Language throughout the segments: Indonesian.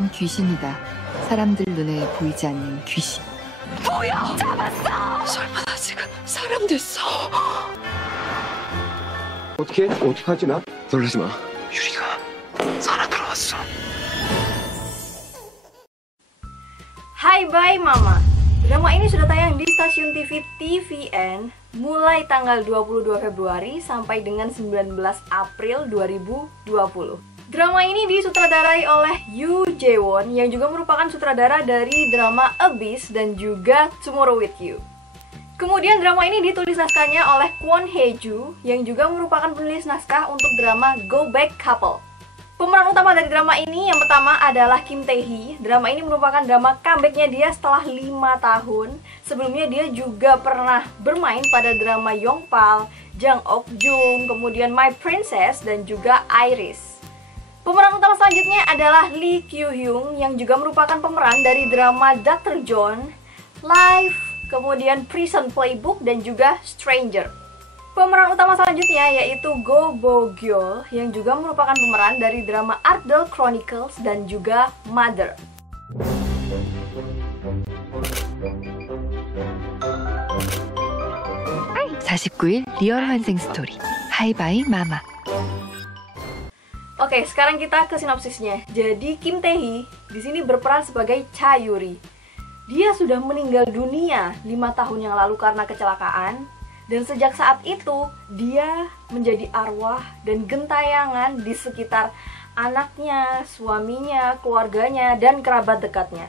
난 귀신이다. 사람들 눈에 보이지 않는 귀신. 뭐야? 잡았어! 설마 나 지금 사람 됐어? 어떡하지 나? 놀라지 마. 유리가 살아 돌아왔어. Hai Bye Mama. Drama ini sudah tayang di stasiun TV TVN mulai tanggal 22 Februari sampai dengan 19 April 2020. Drama ini disutradarai oleh Yoo Jae-won yang juga merupakan sutradara dari drama Abyss dan juga Tomorrow With You. Kemudian drama ini ditulis naskahnya oleh Kwon Hae-ju yang juga merupakan penulis naskah untuk drama Go Back Couple. Pemeran utama dari drama ini yang pertama adalah Kim Tae-hee. Drama ini merupakan drama comebacknya dia setelah 5 tahun. Sebelumnya dia juga pernah bermain pada drama Yongpal, Jang Ok-jung, kemudian My Princess, dan juga Iris. Pemeran utama selanjutnya adalah Lee Kyu-hyung yang juga merupakan pemeran dari drama Dr. John, Life, kemudian Prison Playbook, dan juga Stranger. Pemeran utama selanjutnya yaitu Go Bo-gyeol yang juga merupakan pemeran dari drama Ardell Chronicles dan juga Mother. Hai. 49일 리얼 환생 스토리. 하이바이 마마. Oke, sekarang kita ke sinopsisnya. Jadi Kim Tae-hee di sini berperan sebagai Cha Yuri. Dia sudah meninggal dunia 5 tahun yang lalu karena kecelakaan. Dan sejak saat itu, dia menjadi arwah dan gentayangan di sekitar anaknya, suaminya, keluarganya, dan kerabat dekatnya.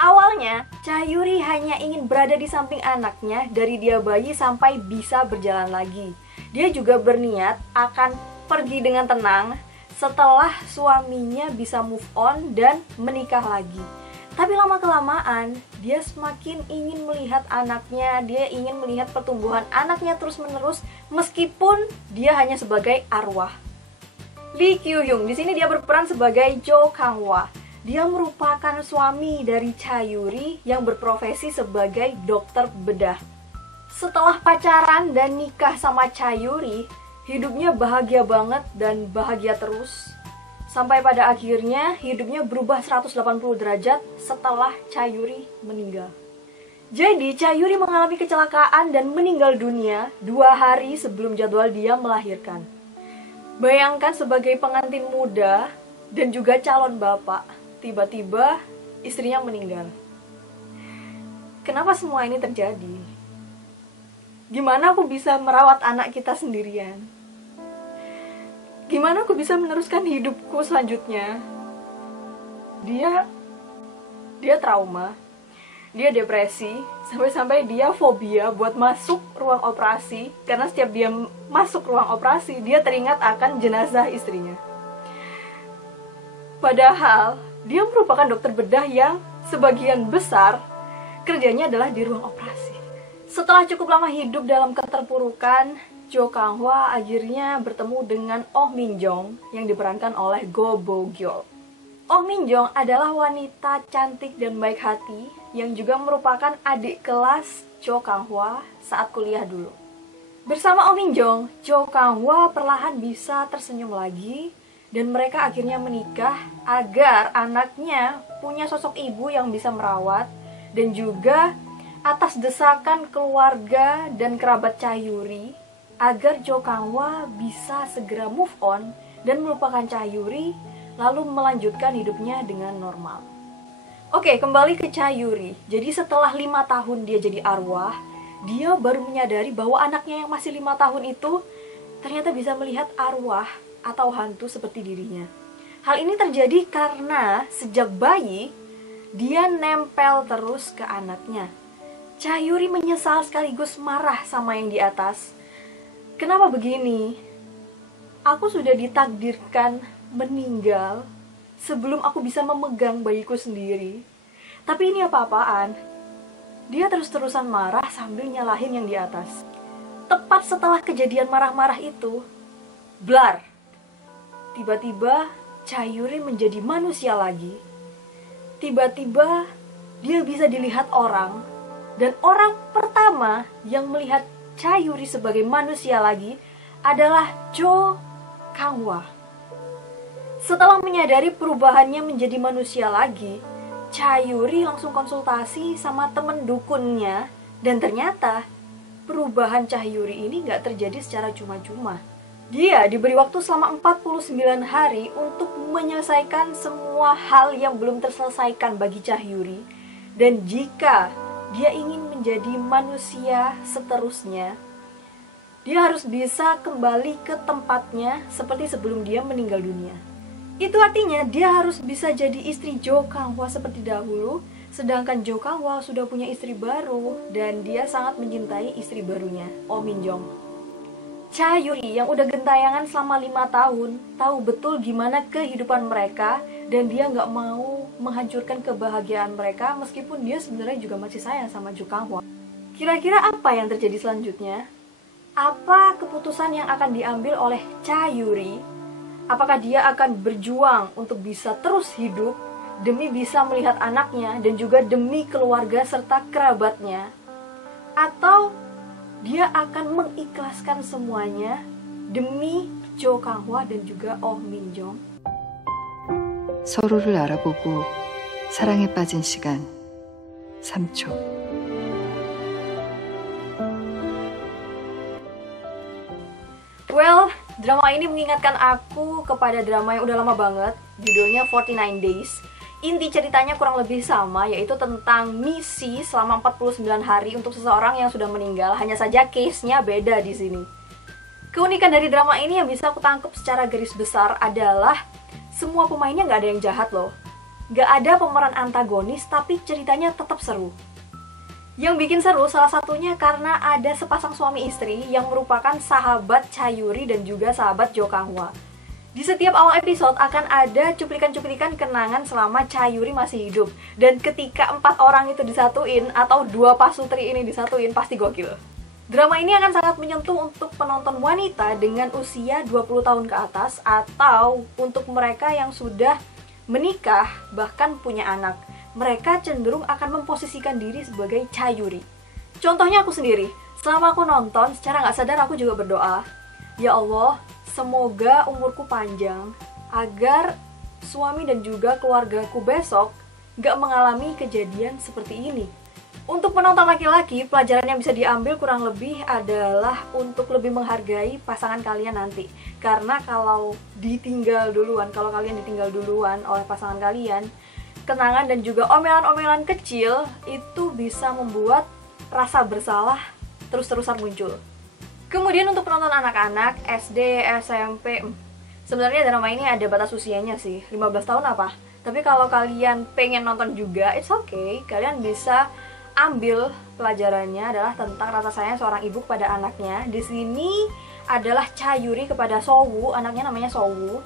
Awalnya, Cha Yuri hanya ingin berada di samping anaknya dari dia bayi sampai bisa berjalan lagi. Dia juga berniat akan pergi dengan tenang setelah suaminya bisa move on dan menikah lagi. Tapi lama-kelamaan, dia semakin ingin melihat anaknya, dia ingin melihat pertumbuhan anaknya terus-menerus meskipun dia hanya sebagai arwah. Lee Kyu-hyung, di sini dia berperan sebagai Jo Kang-hwa. Dia merupakan suami dari Cha Yuri yang berprofesi sebagai dokter bedah. Setelah pacaran dan nikah sama Cha Yuri, hidupnya bahagia banget dan bahagia terus. Sampai pada akhirnya hidupnya berubah 180 derajat setelah Cha Yuri meninggal. Jadi Cha Yuri mengalami kecelakaan dan meninggal dunia 2 hari sebelum jadwal dia melahirkan. Bayangkan sebagai pengantin muda dan juga calon bapak, tiba-tiba istrinya meninggal. Kenapa semua ini terjadi? Gimana aku bisa merawat anak kita sendirian? Gimana aku bisa meneruskan hidupku selanjutnya? Dia trauma, dia depresi, sampai-sampai dia fobia buat masuk ruang operasi. Karena setiap dia masuk ruang operasi, dia teringat akan jenazah istrinya. Padahal, dia merupakan dokter bedah yang sebagian besar kerjanya adalah di ruang operasi. Setelah cukup lama hidup dalam keterpurukan, Jo Kang-hwa akhirnya bertemu dengan Oh Min-jong yang diperankan oleh Go Bo-gyeol. Oh Min-jong adalah wanita cantik dan baik hati yang juga merupakan adik kelas Jo Kang-hwa saat kuliah dulu. Bersama Oh Min-jong, Jo Kang-hwa perlahan bisa tersenyum lagi dan mereka akhirnya menikah agar anaknya punya sosok ibu yang bisa merawat, dan juga atas desakan keluarga dan kerabat Cha Yuri agar Jo Kang-hwa bisa segera move on dan melupakan Cha Yuri lalu melanjutkan hidupnya dengan normal. Oke, kembali ke Cha Yuri. Jadi setelah 5 tahun dia jadi arwah, dia baru menyadari bahwa anaknya yang masih 5 tahun itu ternyata bisa melihat arwah atau hantu seperti dirinya. Hal ini terjadi karena sejak bayi dia nempel terus ke anaknya. Cha Yuri menyesal sekaligus marah sama yang di atas. Kenapa begini? Aku sudah ditakdirkan meninggal sebelum aku bisa memegang bayiku sendiri. Tapi ini apa-apaan? Dia terus-terusan marah sambil nyalahin yang di atas. Tepat setelah kejadian marah-marah itu, blar! Tiba-tiba Cha Yuri menjadi manusia lagi. Tiba-tiba dia bisa dilihat orang. Dan orang pertama yang melihat Cha Yuri sebagai manusia lagi adalah Jo Kang-hwa. Setelah menyadari perubahannya menjadi manusia lagi, Cha Yuri langsung konsultasi sama temen dukunnya. Dan ternyata perubahan Cha Yuri ini gak terjadi secara cuma-cuma. Dia diberi waktu selama 49 hari untuk menyelesaikan semua hal yang belum terselesaikan bagi Cha Yuri. Dan jika dia ingin menjadi manusia seterusnya, dia harus bisa kembali ke tempatnya seperti sebelum dia meninggal dunia. Itu artinya dia harus bisa jadi istri Jo Kang-hwa seperti dahulu, sedangkan Jo Kang-hwa sudah punya istri baru dan dia sangat mencintai istri barunya, Oh Min Jong. Cha Yuri yang udah gentayangan selama 5 tahun tahu betul gimana kehidupan mereka dan dia nggak mau menghancurkan kebahagiaan mereka meskipun dia sebenarnya juga masih sayang sama Jo Kang-hwa. Kira-kira apa yang terjadi selanjutnya? Apa keputusan yang akan diambil oleh Cha Yuri? Apakah dia akan berjuang untuk bisa terus hidup demi bisa melihat anaknya dan juga demi keluarga serta kerabatnya? Atau dia akan mengikhlaskan semuanya demi Jo Kang-hwa dan juga Oh Min Jong? 서로를 알아보고 사랑에 빠진 시간 3초. Well, drama ini mengingatkan aku kepada drama yang udah lama banget, judulnya 49 Days. Inti ceritanya kurang lebih sama, yaitu tentang misi selama 49 hari untuk seseorang yang sudah meninggal, hanya saja case-nya beda di sini. Keunikan dari drama ini yang bisa aku tangkap secara garis besar adalah semua pemainnya nggak ada yang jahat loh. Nggak ada pemeran antagonis, tapi ceritanya tetap seru. Yang bikin seru salah satunya karena ada sepasang suami istri yang merupakan sahabat Cha Yuri dan juga sahabat Jo Kang-hwa. Di setiap awal episode akan ada cuplikan-cuplikan kenangan selama Cha Yuri masih hidup. Dan ketika 4 orang itu disatuin atau 2 pasutri ini disatuin pasti gokil. Drama ini akan sangat menyentuh untuk penonton wanita dengan usia 20 tahun ke atas atau untuk mereka yang sudah menikah bahkan punya anak. Mereka cenderung akan memposisikan diri sebagai Cha Yuri. Contohnya aku sendiri, selama aku nonton, secara nggak sadar aku juga berdoa, ya Allah, semoga umurku panjang, agar suami dan juga keluargaku besok nggak mengalami kejadian seperti ini. Untuk penonton laki-laki, pelajaran yang bisa diambil kurang lebih adalah untuk lebih menghargai pasangan kalian nanti. Karena kalau kalian ditinggal duluan oleh pasangan kalian, kenangan dan juga omelan-omelan kecil itu bisa membuat rasa bersalah terus-terusan muncul. Kemudian untuk penonton anak-anak, SD, SMP, sebenarnya drama ini ada batas usianya sih, 15 tahun apa. Tapi kalau kalian pengen nonton juga, it's okay. Kalian bisa ambil pelajarannya adalah tentang rasa sayang seorang ibu kepada anaknya. Di sini adalah Cha Yuri kepada Sowu, anaknya namanya Sowu.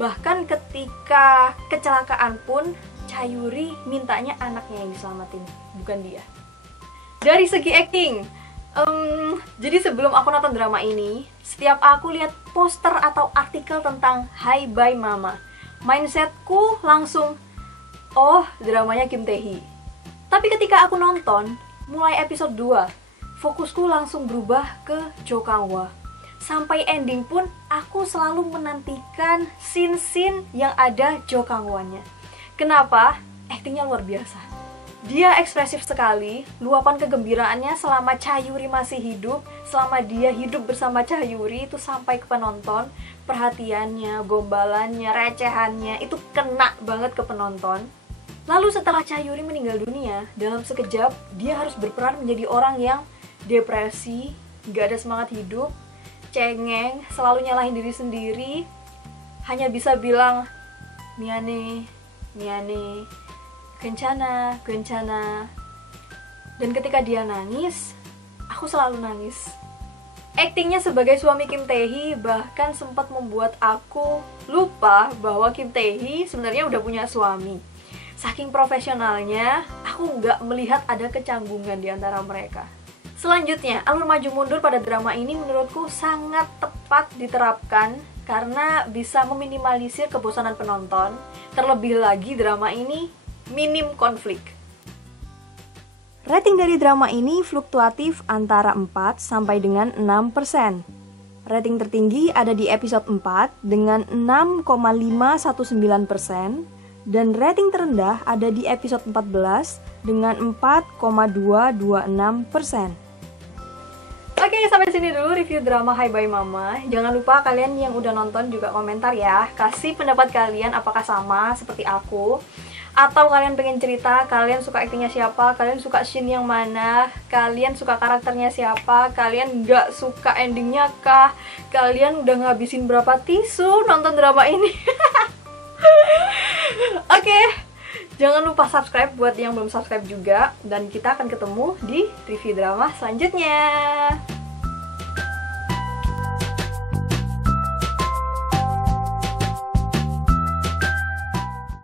Bahkan ketika kecelakaan pun Cha Yuri mintanya anaknya yang diselamatin, bukan dia. Dari segi acting, jadi sebelum aku nonton drama ini, setiap aku lihat poster atau artikel tentang Hi Bye Mama, mindsetku langsung, oh dramanya Kim Tae Hee. Tapi ketika aku nonton, mulai episode 2, fokusku langsung berubah ke Jo Kang-hwa. Sampai ending pun, aku selalu menantikan scene-scene yang ada Jo Kang-hwa-nya. Kenapa? Aktingnya luar biasa. Dia ekspresif sekali, luapan kegembiraannya selama Cha Yuri masih hidup, selama dia hidup bersama Cha Yuri itu sampai ke penonton, perhatiannya, gombalannya, recehannya, itu kena banget ke penonton. Lalu setelah Cha Yuri meninggal dunia, dalam sekejap dia harus berperan menjadi orang yang depresi, gak ada semangat hidup, cengeng, selalu nyalahin diri sendiri, hanya bisa bilang, miane, kencana. Dan ketika dia nangis, aku selalu nangis. Aktingnya sebagai suami Kim Tae Hee bahkan sempat membuat aku lupa bahwa Kim Tae Hee sebenarnya udah punya suami. Saking profesionalnya, aku nggak melihat ada kecanggungan di antara mereka. Selanjutnya, alur maju mundur pada drama ini menurutku sangat tepat diterapkan karena bisa meminimalisir kebosanan penonton. Terlebih lagi drama ini minim konflik. Rating dari drama ini fluktuatif antara 4 sampai dengan 6%. Rating tertinggi ada di episode 4 dengan 6,519%, dan rating terendah ada di episode 14 dengan 4,226%. Oke, sampai sini dulu review drama Hai Bye Mama. Jangan lupa kalian yang udah nonton juga komentar ya. Kasih pendapat kalian apakah sama seperti aku, atau kalian pengen cerita, kalian suka aktingnya siapa, kalian suka scene yang mana, kalian suka karakternya siapa, kalian nggak suka endingnya kah, kalian udah ngabisin berapa tisu nonton drama ini. Oke, jangan lupa subscribe buat yang belum subscribe juga, dan kita akan ketemu di review drama selanjutnya.